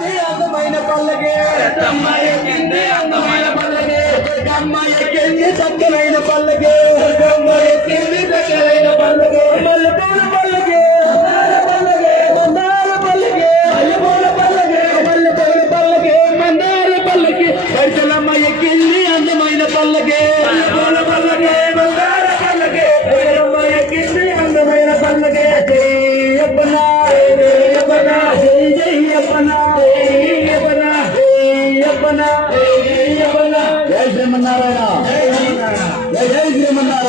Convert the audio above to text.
అందమైన పల్లకి పెద్దమ్మ ఎక్కింది అందమైన పల్లకి పెద్దమ్మ ఎక్కింది చక్కనైన పల్లకి పెద్దమ్మ ఎక్కింది చక్కనైన పల్లకి మల్లెపూల పల్లకి మందార పల్లకి మల్లెపూల పల్లకి మల్లెపూల పల్లకి మందార పల్లకి పెద్దమ్మ ఎక్కింది అందమైన పల్లకి మల్లెపూల పల్లకి మందార పల్లకి పెద్దమ్మ ఎక్కింది అందమైన పల్లకి జై శ్రీమన్నారాయణ. జై శ్రీమన్నారాయణ.